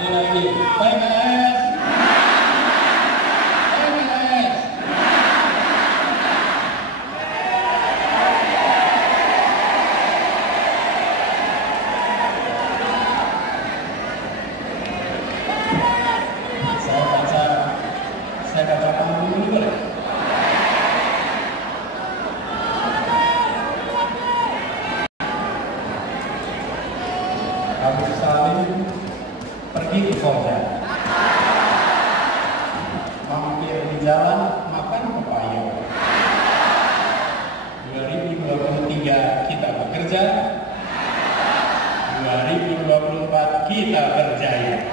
Sekali lagi, PKS. PKS. Saya bacakan dulu boleh? Agus Salim pergi ke Polda, mampir di jalan makan pepaya. 2023 kita bekerja, 2024 kita berjaya.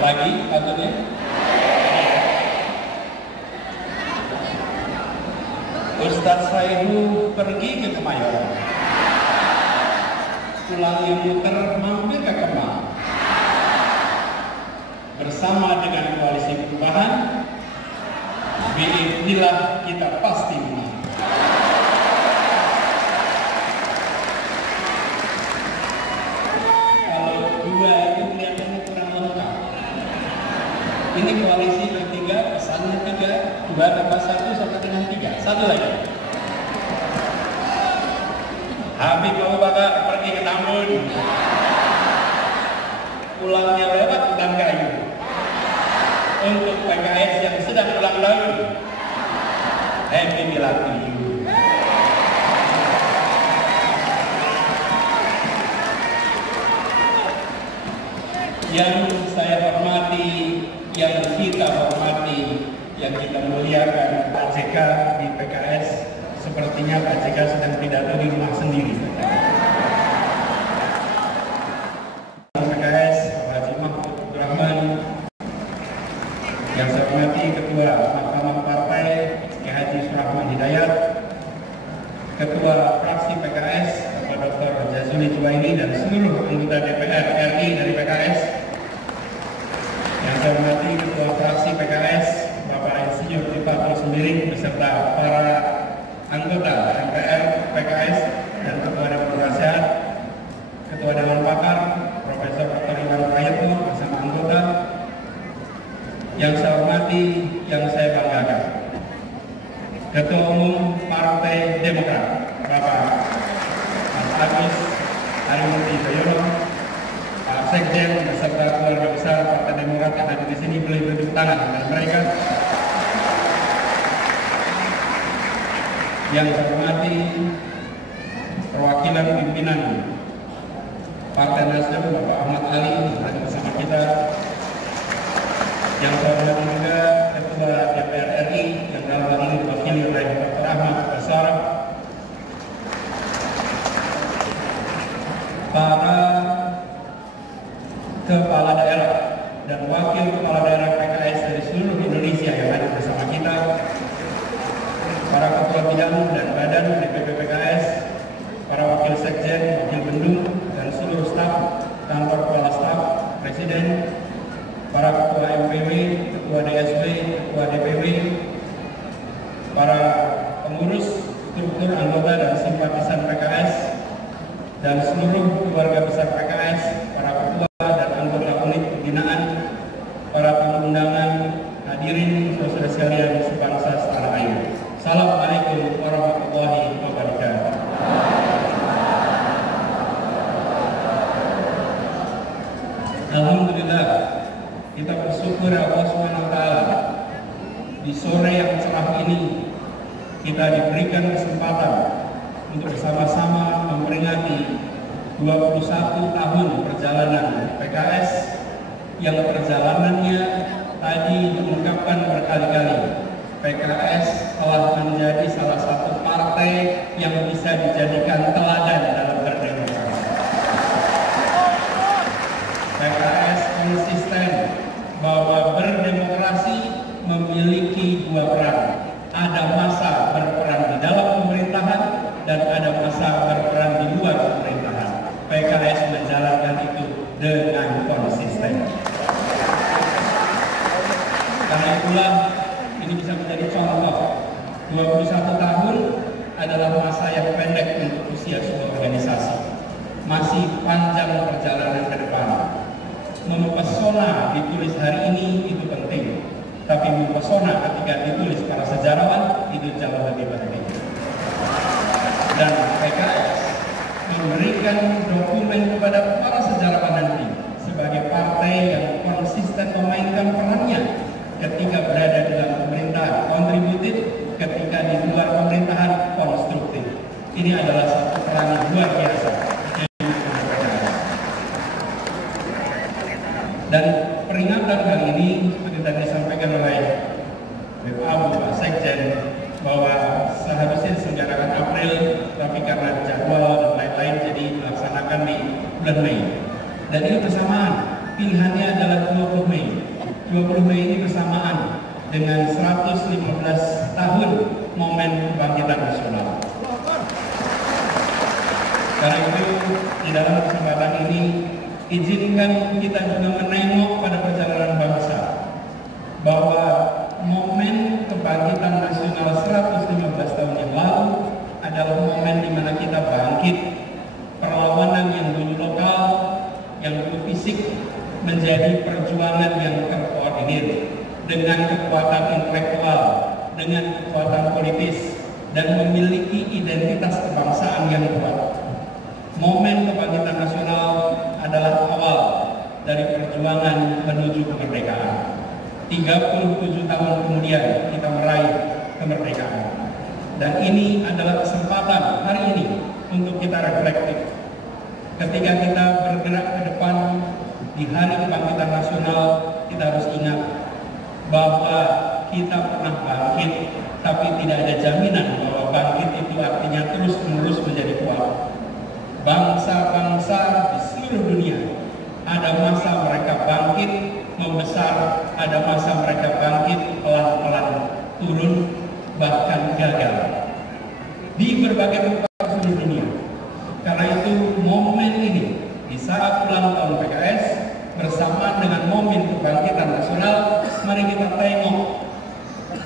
Lagi aturnya. Ustadz Saihu pergi ke Kemayoran, pulangnya muter mampir ke Kemang. Bersama dengan koalisi perubahan, biiznillah kita pasti menang. Kalau dua itu kelihatannya kurang lengkap. Ini koalisi ketiga, pesannya tiga, dua tambah satu sama dengan tiga. Satu lagi. Habib Abu Bakar pergi ke Tambun, pulangnya lewat Udan Kayu. Untuk PKS yang sedang ulang tahun, happy milad to you. Yang saya hormati, yang kita hormati, yang kita muliakan, Pak JK di PKS. Sepertinya Pak JK sedang pidato di rumah sendiri. PKS, Pak Haji Mahfud Abdurrahman. Yang saya hormati Ketua Mahkamah Partai, Ki Haji Surahman Hidayat. Ketua Fraksi PKS, Bapak Dr. Jazuli Juwaini, dan seluruh anggota DPR RI dari PKS. Yang saya hormati Ketua Fraksi PKS, Bapak Insinyur Tripatul Sembiring, beserta para anggota MPR PKS dan Ketua Dewan Penasehat, Ketua Dewan Pakar, Profesor Dr. Iwan Prayitno bersama anggota. Yang saya hormati, yang saya banggakan, Ketua Umum Partai Demokrat, Bapak Mas Agus Harimurti Yudhoyono, Pak Sekjen beserta keluarga besar Partai Demokrat yang ada di sini, boleh tepuk tangan dengan mereka. Yang saya hormati perwakilan pimpinan Partai Nasdem, Bapak Ahmad Ali ada bersama kita. Yang saya hormati juga Ketua DPR RI yang dalam hal ini diwakili oleh Dr. Ahmad Basara, para kepala daerah dan wakil kepala daerah PKS dari seluruh Indonesia yang ada bersama kita, para ketua bidang dan badan DPP PKS, para wakil sekjen, wakil bendung, dan seluruh staf, kantor kepala staf, presiden, para ketua MPW, ketua DSW, ketua DPW, para pengurus, struktur anggota dan simpatisan PKS, dan seluruh keluarga besar PKS, para ketua dan anggota unit pembinaan, para tamu undangan, hadirin saudara sekalian sebangsa setanah air. Assalamualaikum warahmatullahi wabarakatuh. Alhamdulillah, kita bersyukur Allah SWT. Di sore yang cerah ini kita diberikan kesempatan untuk bersama-sama memperingati 21 tahun perjalanan PKS yang perjalanannya tadi diungkapkan berkali-kali. PKS telah menjadi salah satu partai yang bisa dijadikan teladan dalam berdemokrasi. PKS konsisten bahwa berdemokrasi memiliki dua peran. Ada masa berperan di dalam pemerintahan dan ada masa berperan di luar pemerintahan. PKS menjalankan itu dengan konsisten. Karena itulah ini bisa menjadi contoh. 21 tahun adalah masa yang pendek untuk usia sebuah organisasi. Masih panjang perjalanan ke depan. Mempesona ditulis hari ini itu penting, tapi mempesona ketika ditulis para sejarawan itu jauh lebih penting. Dan PKS memberikan dokumen kepada para sejarawan nanti sebagai partai yang konsisten memainkan perannya ketika berada dalam pemerintahan kontributif, ketika di luar pemerintahan konstruktif. Ini adalah satu peran yang luar biasa. Dan peringatan kali ini seperti tadi disampaikan oleh Pak Sekjen bahwa seharusnya diselenggarakan April, tapi karena jadwal dan lain-lain jadi dilaksanakan di bulan Mei. Dan ini bersamaan, pilihannya adalah 20 Mei. 20 Mei ini bersamaan dengan 115 tahun momen kebangkitan nasional. Karena itu di dalam kesempatan ini izinkan kita juga menengok pada perjalanan bangsa bahwa momen kebangkitan nasional 115 tahun yang lalu adalah momen di mana kita bangkit, perlawanan yang dulu lokal, yang dulu fisik menjadi perjuangan yang terkoordinir dengan kekuatan intelektual, dengan kekuatan politis, dan memiliki identitas kebangsaan yang kuat. Momen kebangkitan nasional adalah awal dari perjuangan menuju kemerdekaan. 37 tahun kemudian kita meraih kemerdekaan. Dan ini adalah kesempatan hari ini untuk kita reflektif. Ketika kita bergerak ke depan di hari kebangkitan nasional, kita harus ingat bahwa kita pernah bangkit, tapi tidak ada jaminan bahwa bangkit itu artinya terus-menerus menjadi kuat. Bangsa-bangsa di seluruh dunia ada masa mereka bangkit membesar, ada masa mereka bangkit pelan-pelan turun, bahkan gagal di berbagai tempat seluruh dunia. Karena itu momen ini di saat ulang tahun PKS bersamaan dengan momen kebangkitan nasional, mari kita tengok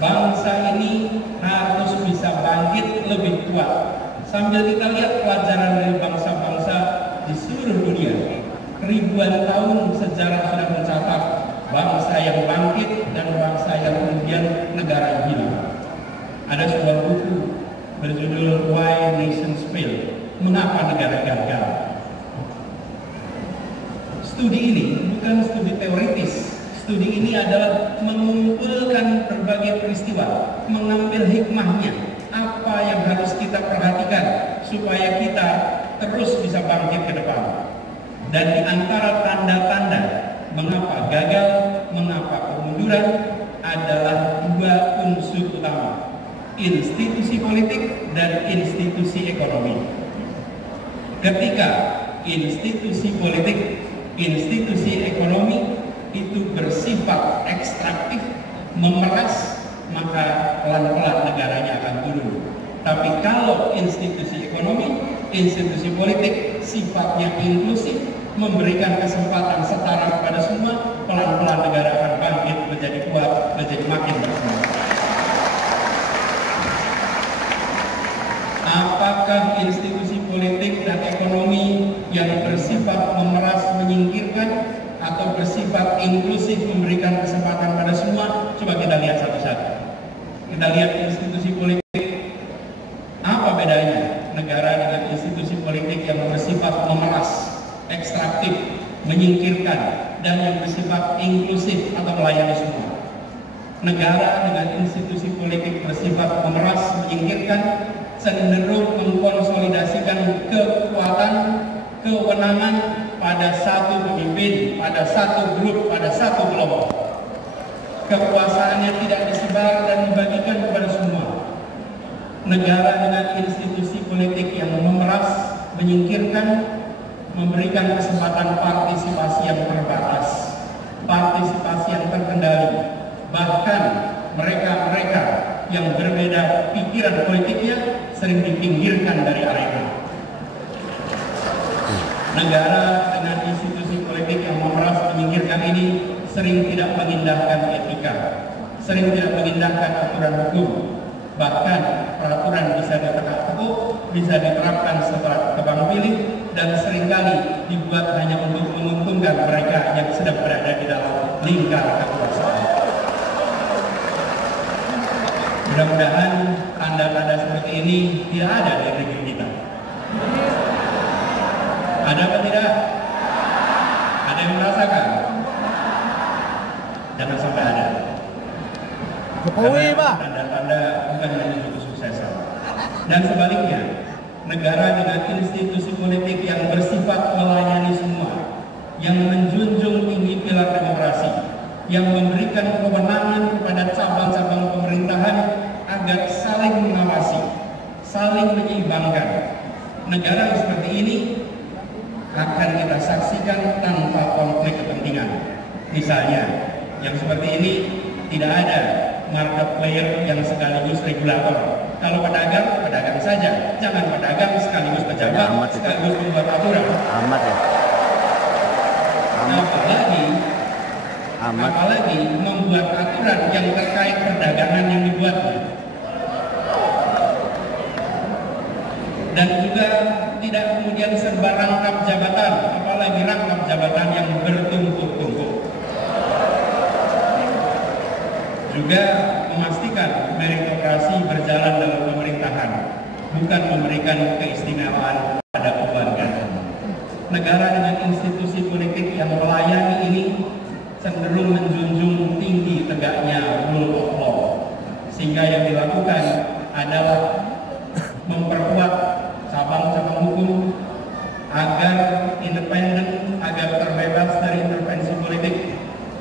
bangsa ini harus bisa bangkit lebih kuat. Sambil kita lihat pelajaran dari bangsa-bangsa di seluruh dunia, ribuan tahun sejarah sudah mencatat bangsa yang bangkit dan bangsa yang kemudian negara yang hilang. Ada sebuah buku berjudul Why Nations Fail, Mengapa Negara Gagal. Studi ini bukan studi teoritis. Studi ini adalah mengumpulkan berbagai peristiwa, mengambil hikmahnya, apa yang harus kita perhatikan supaya kita terus bisa bangkit ke depan. Dan di antara tanda-tanda mengapa gagal, mengapa kemunduran adalah dua unsur utama, institusi politik dan institusi ekonomi. Ketika institusi politik, institusi ekonomi itu bersifat ekstraktif, memeras, maka pelan-pelan negaranya akan turun. Tapi kalau institusi ekonomi, institusi politik sifatnya inklusif, memberikan kesempatan setara kepada semua, pelan-pelan negara akan bangkit, menjadi kuat, menjadi makin berkembang. Apakah institusi politik dan ekonomi yang bersifat memeras, menyingkirkan, atau bersifat inklusif, memberikan kesempatan pada semua? Coba kita lihat satu-satu. Kita lihat institusi politik, apa bedanya negara dengan institusi politik yang bersifat memeras, ekstraktif, menyingkirkan, dan yang bersifat inklusif atau melayani semua. Negara dengan institusi politik bersifat memeras, menyingkirkan, cenderung mengkonsolidasikan kekuatan, kewenangan pada satu pemimpin, pada satu grup, pada satu kelompok. Kekuasaannya tidak disebar dan dibagikan kepada semua. Negara dengan institusi politik yang memeras, menyingkirkan, memberikan kesempatan partisipasi yang terbatas, partisipasi yang terkendali. Bahkan mereka-mereka yang berbeda pikiran politiknya sering dipinggirkan dari arena. Negara dengan institusi politik yang memeras, menyingkirkan ini sering tidak mengindahkan etika, sering tidak mengindahkan aturan hukum. Bahkan peraturan bisa ditegakkan bisa diterapkan setelah tebang pilih dan seringkali dibuat hanya untuk menguntungkan mereka yang sedang berada di dalam lingkar kekuasaan. Mudah-mudahan tanda-tanda seperti ini tidak ada di negeri kita. Ada apa tidak? Ada yang merasakan? Jangan sampai ada. Jokowi, Pak. Tanda-tanda bukan menuju kesuksesan. Dan sebaliknya, negara dengan institusi politik yang bersifat melayani semua, yang menjunjung tinggi pilar demokrasi, yang memberikan kewenangan kepada cabang-cabang pemerintahan agar saling mengawasi, saling menyeimbangkan. Negara yang seperti ini akan kita saksikan tanpa konflik kepentingan. Misalnya, yang seperti ini tidak ada market player yang sekaligus regulator. Kalau pedagang, pedagang saja. Jangan pedagang sekaligus pejabat, sekaligus membuat aturan. Amat ya. Apalagi membuat aturan yang terkait perdagangan yang dibuatnya. Dan juga tidak kemudian serba rangkap jabatan, apalagi rangkap jabatan yang bertumpuk-tumpuk. Juga memastikan meritokrasi berjalan dalam pemerintahan, bukan memberikan keistimewaan pada keluarga. Negara dengan institusi politik yang melayani ini cenderung menjunjung tinggi tegaknya rule of law, sehingga yang dilakukan adalah memperkuat cabang-cabang hukum agar independen, agar terbebas dari intervensi politik,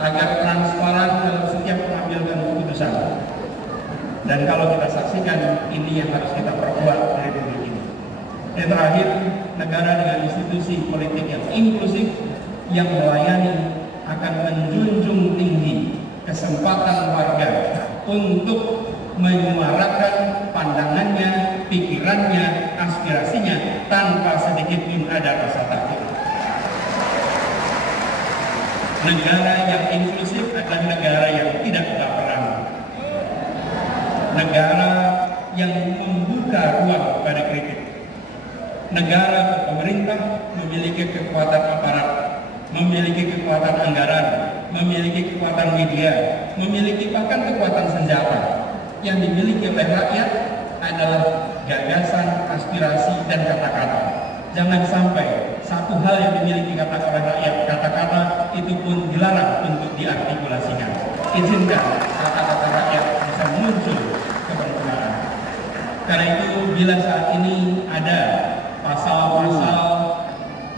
agar transparan dalam setiap mengambilkan keputusan. Dan kalau kita saksikan, ini yang harus kita perkuat dari republik ini. Dan terakhir, negara dengan institusi politik yang inklusif, yang melayani, akan menjunjung tinggi kesempatan warga untuk menyuarakan pandangannya, pikirannya, aspirasinya tanpa sedikit pun ada rasa takut. Negara yang inklusif adalah negara yang tidak baperan. Negara yang membuka ruang pada kritik. Negara pemerintah memiliki kekuatan aparat, memiliki kekuatan anggaran, memiliki kekuatan media, memiliki bahkan kekuatan senjata. Yang dimiliki oleh rakyat adalah gagasan, aspirasi, dan kata-kata. Jangan sampai satu hal yang dimiliki oleh rakyat, kata-kata itu pun dilarang untuk diartikulasikan. Izinkan kata-kata rakyat bisa muncul ke permukaan. Karena itu, bila saat ini ada pasal-pasal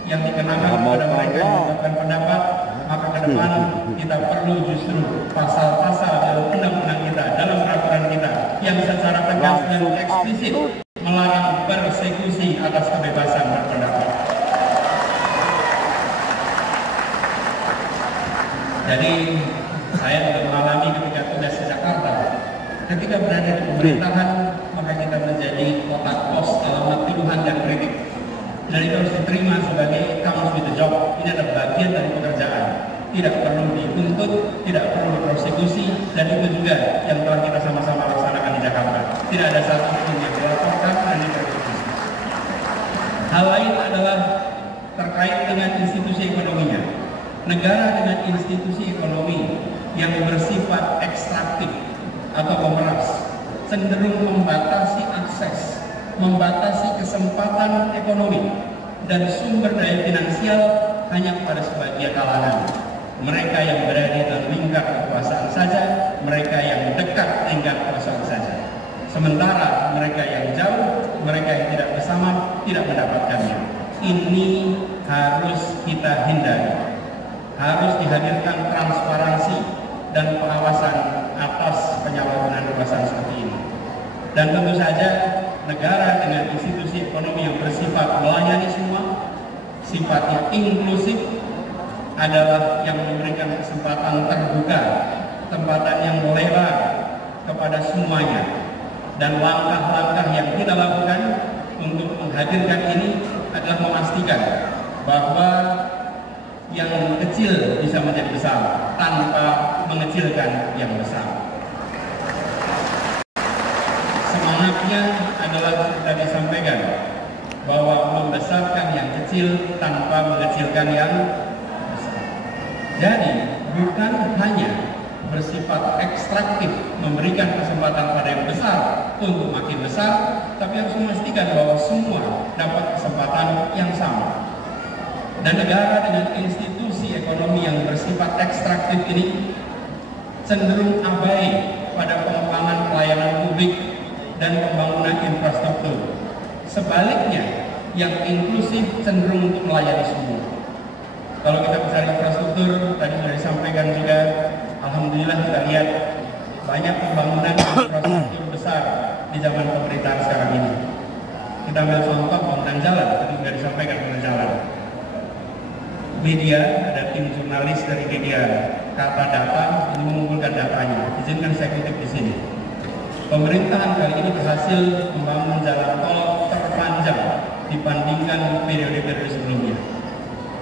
yang dikenakan kepada mereka yang mengungkapkan pendapat, maka ke depan kita perlu justru pasal-pasal dalam undang-undang kita, dalam peraturan kita yang secara tegas dan eksplisit melarang persekusi atas kebebasan berpendapat. Jadi saya juga mengalami ketika tugas di Jakarta, ketika berada di pemerintahan, maka kita menjadi kotak pos alamat tuduhan dan kritik. Dan itu harus diterima sebagai comes with the job. Ini adalah bagian dari pekerjaan. Tidak perlu dituntut, tidak perlu dipersekusi, dan itu juga yang telah kita sama-sama laksanakan di Jakarta. Tidak ada satu pun yang dilaporkan dan dipersekusi. Hal lain adalah terkait dengan institusi ekonominya. Negara dengan institusi ekonomi yang bersifat ekstraktif atau pemeras cenderung membatasi akses, membatasi kesempatan ekonomi dan sumber daya finansial hanya kepada sebagian kalangan. Mereka yang berada di dalam lingkar kekuasaan saja, mereka yang dekat lingkar kekuasaan saja. Sementara mereka yang jauh, mereka yang tidak bersama, tidak mendapatkannya. Ini harus kita hindari. Harus dihadirkan transparansi dan pengawasan atas penyalahgunaan kekuasaan seperti ini. Dan tentu saja negara dengan institusi ekonomi yang bersifat melayani semua, sifatnya inklusif, adalah yang memberikan kesempatan terbuka, kesempatan yang lebar kepada semuanya. Dan langkah-langkah yang kita lakukan untuk menghadirkan ini adalah memastikan bahwa yang kecil bisa menjadi besar tanpa mengecilkan yang besar. Semangat semangatnya adalah sudah disampaikan bahwa membesarkan yang kecil tanpa mengecilkan yang besar. Jadi bukan hanya bersifat ekstraktif memberikan kesempatan pada yang besar untuk makin besar, tapi harus memastikan bahwa semua dapat kesempatan yang sama. Dan negara dengan institusi ekonomi yang bersifat ekstraktif ini cenderung abai pada pengembangan pelayanan publik dan pembangunan infrastruktur. Sebaliknya, yang inklusif cenderung untuk melayani semua. Kalau kita bicara infrastruktur, tadi sudah disampaikan juga, alhamdulillah kita lihat banyak pembangunan infrastruktur besar di zaman pemerintahan sekarang ini. Kita ambil contoh pembangunan jalan, tadi sudah disampaikan pembangunan jalan. Media, ada tim jurnalis dari media Kata Data ini mengumpulkan datanya. Izinkan saya kutip di sini. Pemerintahan kali ini berhasil membangun jalan tol terpanjang dibandingkan periode-periode sebelumnya.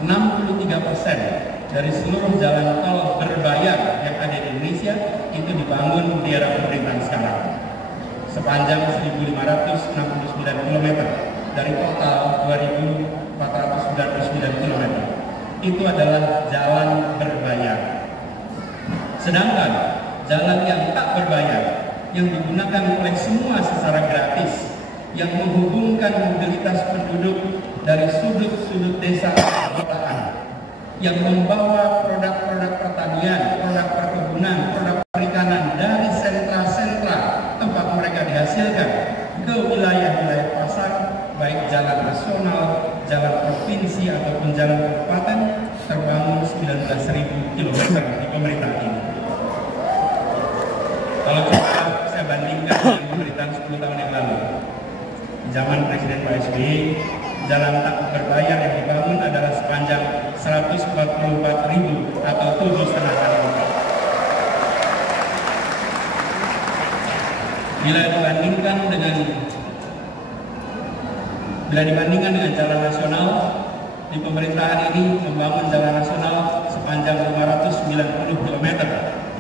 63% dari seluruh jalan tol berbayar yang ada di Indonesia itu dibangun di era pemerintahan sekarang. Sepanjang 1.569 km dari total 2.499 km. Itu adalah jalan berbayar. Sedangkan jalan yang tak berbayar, yang digunakan oleh semua secara gratis, yang menghubungkan mobilitas penduduk dari sudut-sudut desa ke perkotaan, yang membawa produk-produk pertanian, produk perkebunan, produk perikanan dari sentra-sentra tempat mereka dihasilkan ke wilayah-wilayah pasar, baik jalan nasional, jalan provinsi ataupun jalan kabupaten, terbangun 19.000 km di pemerintahan ini. Kalau coba saya bandingkan dengan pemerintahan 10 tahun yang lalu, di zaman Presiden Pak SBY, jalan tak berbayar yang dibangun adalah sepanjang 144.000 atau 7,5 kali lipat. Bila dibandingkan dengan jalan nasional, di pemerintahan ini membangun jalan nasional sepanjang 590 km.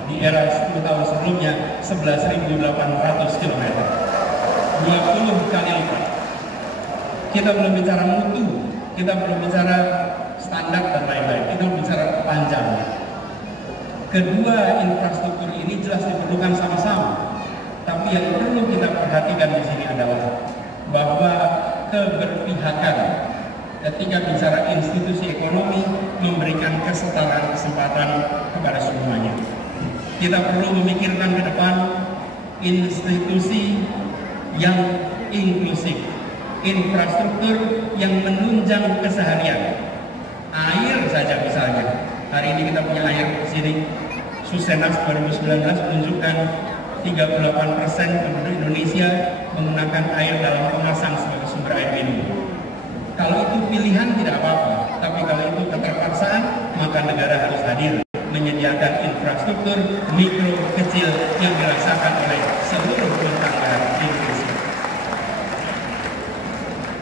Di era 10 tahun sebelumnya 11.800 km. 20 kali lipat. Kita belum bicara mutu, kita belum bicara standar dan lain-lain, kita belum bicara kepanjangan. Kedua infrastruktur ini jelas diperlukan sama-sama. Tapi yang perlu kita perhatikan di sini adalah bahwa keberpihakan ketika bicara institusi ekonomi memberikan kesetaraan kesempatan kepada semuanya. Kita perlu memikirkan ke depan institusi yang inklusif, infrastruktur yang menunjang keseharian. Air saja misalnya. Hari ini kita punya air di sini. Susenas 2019 menunjukkan 38% penduduk Indonesia menggunakan air dalam kemasan sebagai sumber air minum. Kalau itu pilihan tidak apa-apa, tapi kalau itu keterpaksaan, maka negara harus hadir menyediakan infrastruktur mikro kecil yang dirasakan oleh seluruh rumah tangga di Indonesia.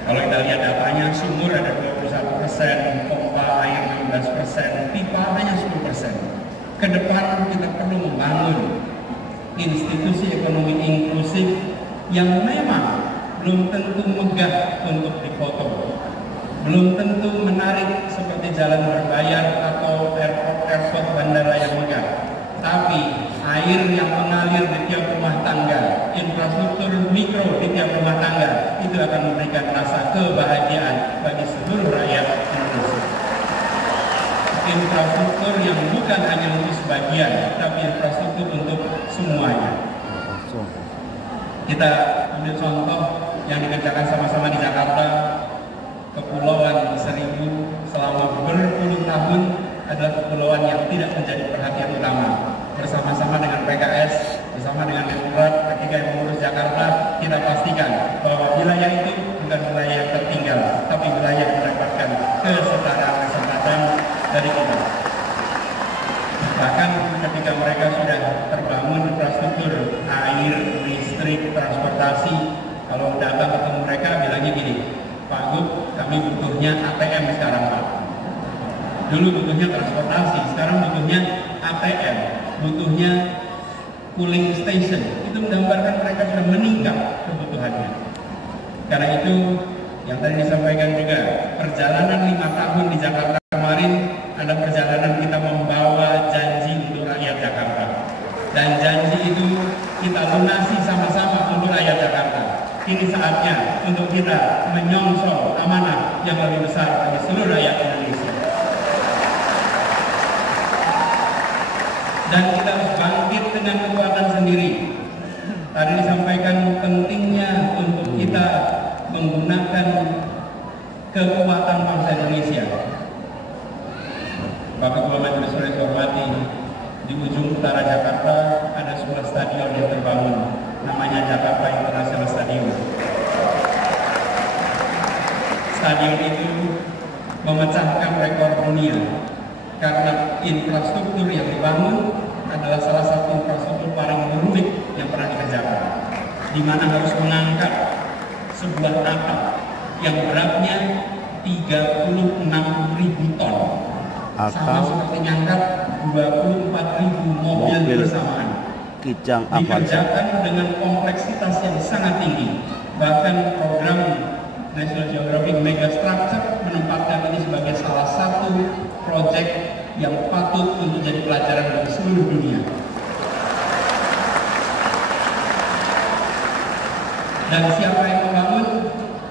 Kalau kita lihat datanya, sumur ada 21%, pompa air 16%, pipa hanya 10%. Ke depan kita perlu membangun institusi ekonomi inklusif yang memang belum tentu megah untuk difoto, belum tentu menarik seperti jalan berbayar atau airport bandara yang megah, tapi air yang mengalir di tiap rumah tangga, infrastruktur mikro di tiap rumah tangga, itu akan memberikan rasa kebahagiaan bagi seluruh rakyat Indonesia. Infrastruktur yang bukan hanya untuk sebagian, tapi infrastruktur untuk semuanya. Kita ambil contoh yang dikerjakan sama-sama di Jakarta, Kepulauan Seribu selama berpuluh tahun adalah kepulauan yang tidak menjadi perhatian utama. Bersama-sama dengan PKS, bersama dengan Demokrat, ketika yang mengurus Jakarta, kita pastikan bahwa wilayah itu bukan wilayah yang tertinggal, tapi wilayah yang mendapatkan kesetaraan kesempatan dari kita. Bahkan ketika mereka sudah terbangun infrastruktur air, listrik, transportasi, kalau datang ketemu mereka bilangnya gini, Pak Gub, kami butuhnya ATM sekarang Pak. Dulu butuhnya transportasi, sekarang butuhnya ATM, butuhnya cooling station. Itu menggambarkan mereka sudah meningkat kebutuhannya. Karena itu yang tadi disampaikan juga, perjalanan 5 tahun di Jakarta kemarin adalah perjalanan kita membawa janji untuk rakyat Jakarta. Dan janji itu kita lunasi sama-sama untuk rakyat Jakarta. Kini saatnya untuk kita menyongsong amanah yang lebih besar bagi seluruh rakyat Indonesia. Dan kita harus bangkit dengan kekuatan sendiri. Tadi disampaikan pentingnya untuk kita menggunakan kekuatan bangsa Indonesia. Bapak Ketua Majelis Ulama hormati, di ujung utara Jakarta ada sebuah stadion yang terbangun, namanya Jakarta International Stadium. Stadion itu memecahkan rekor dunia karena infrastruktur yang dibangun adalah salah satu infrastruktur paling rumit yang pernah dikerjakan, di mana harus mengangkat sebuah atap yang beratnya 36.000 ton, sama seperti ngangkat 24.000 mobil bersamaan. Dikerjakan dengan kompleksitas yang sangat tinggi. Bahkan program National Geographic Megastructure menempatkan ini sebagai salah satu proyek yang patut untuk jadi pelajaran bagi seluruh dunia. Dan siapa yang membangun?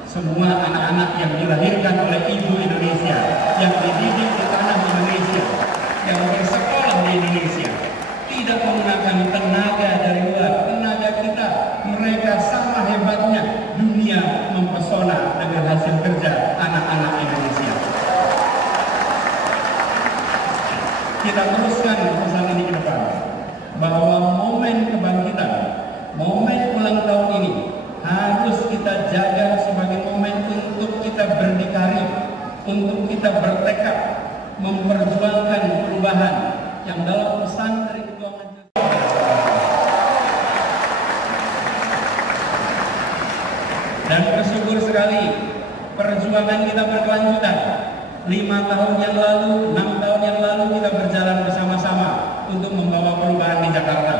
Semua anak-anak yang dilahirkan oleh ibu Indonesia, yang dididik di tanah Indonesia, yang bersekolah di Indonesia, tidak menggunakan tenaga dari luar, tenaga kita. Mereka sama hebatnya, dunia mempesona dengan hasil kerja anak-anak Indonesia. Kita teruskan pesan ini ke depan, bahwa momen kebangkitan, momen ulang tahun ini harus kita jaga sebagai momen untuk kita berdikari, untuk kita bertekad memperjuangkan perubahan yang dalam pesan dari Ketua Majelis. Dan bersyukur sekali perjuangan kita berkelanjutan. 5 tahun yang lalu, 6 tahun yang lalu kita berjalan bersama-sama untuk membawa perubahan di Jakarta.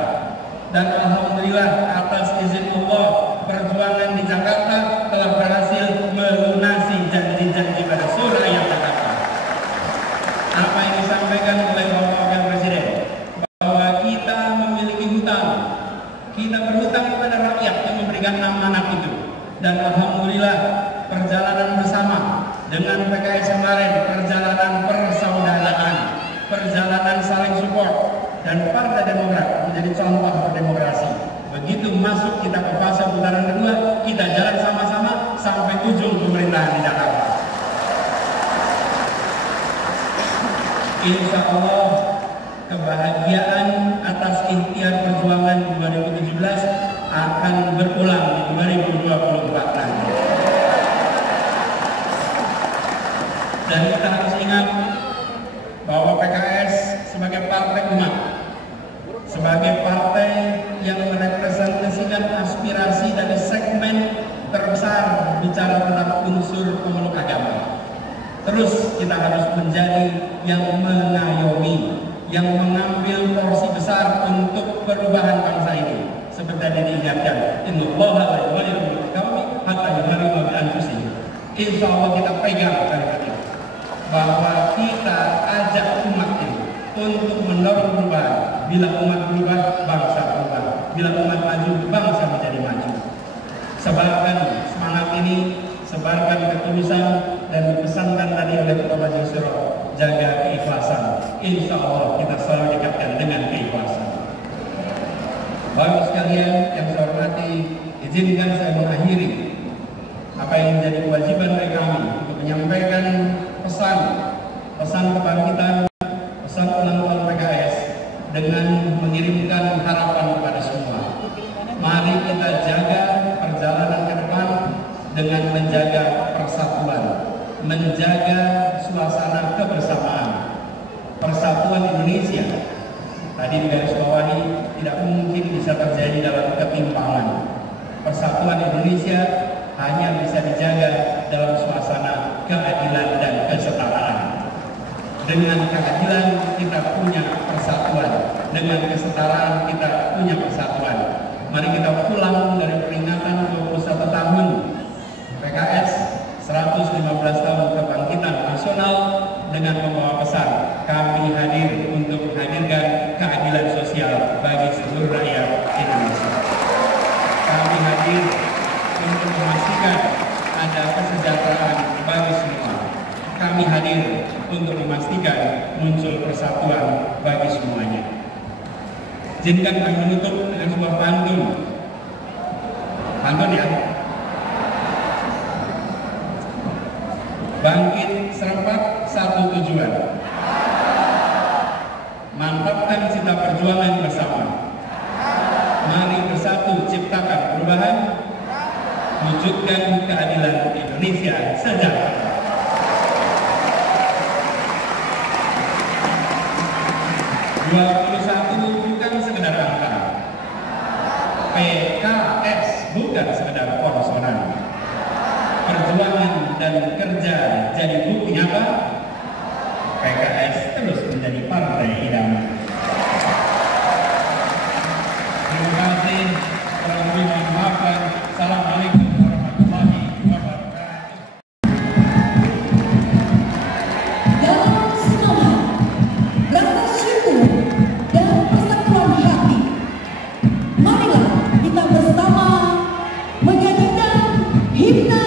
Dan alhamdulillah atas izin Allah, perjuangan di Jakarta telah berhasil melunasi janji-janji pada seluruh rakyat Jakarta. Apa yang disampaikan oleh Bapak Wakil Presiden, bahwa kita memiliki hutang, kita berhutang kepada rakyat yang memberikan amanat itu. Dan alhamdulillah perjalanan bersama dengan PKS kemarin, perjalanan persaudaraan, perjalanan saling support, dan Partai Demokrat menjadi contoh berdemokrasi. Begitu masuk kita ke fase putaran kedua, kita jalan sama-sama sampai ujung pemerintahan di Jakarta. Insya Allah kebahagiaan atas ikhtiar perjuangan 2017 akan berulang di 2024 nanti. Dan kita harus ingat bahwa PKS sebagai partai umat, sebagai partai yang merepresentasikan aspirasi dari segmen terbesar bicara tentang unsur pemeluk agama. Terus kita harus menjadi yang mengayomi, yang mengambil porsi besar untuk perubahan bangsa ini. Seperti tadi diingatkan, innallaha la yughayyiru ma biqaumin hatta yughayyiru ma bi anfusihim. Insya Allah kita pegang kalimat ini, bahwa kita ajak umat ini untuk mendorong perubahan. Bila umat berubah, bangsa berubah. Bila umat maju, bangsa menjadi maju. Sebarkan semangat ini, sebarkan ketulusan, dan dipesankan tadi oleh Ketua Majelis Syuro, jaga keikhlasan. Insya Allah kita selalu dekatkan dengan keikhlasan. Bapak sekalian yang saya hormati, izinkan saya mengakhiri apa yang menjadi kewajiban dari kami untuk menyampaikan pesan kebangkitan, pesan ulang tahun PKS dengan mengirimkan harapan kepada semua. Mari kita jaga perjalanan ke depan dengan menjaga persatuan, menjaga suasana kebersamaan. Persatuan Indonesia tadi digarisbawahi tidak mungkin bisa terjadi dalam ketimpangan. Persatuan Indonesia hanya bisa dijaga dalam suasana keadilan dan kesetaraan. Dengan keadilan kita punya persatuan, dengan kesetaraan kita punya persatuan. Mari kita pulang dari peringatan 21 tahun PKS, 115 tahun kebangkitan nasional dengan membawa pesan, kami hadir untuk menghadirkan keadilan sosial bagi seluruh rakyat Indonesia. Kami hadir untuk memastikan ada kesejahteraan bagi semua. Kami hadir untuk memastikan muncul persatuan bagi semuanya. Izinkan kami menutup dengan sebuah pantun. Pantun ya. Bangkit serempak satu tujuan. Mantapkan cita perjuangan bersama. Mari bersatu ciptakan perubahan. Wujudkan keadilan Indonesia sejahtera. 21 bukan sekedar angka. PKS bukan sekedar konsonan. Perjuangan dan kerja jadi bukti nyata. PKS terus menjadi partai idaman. Terima kasih. Kurang lebih mohon maaf. Assalamualaikum warahmatullahi wabarakatuh. Dalam semangat, rasa syukur dan persatuan hati, marilah kita bersama menyanyikan himne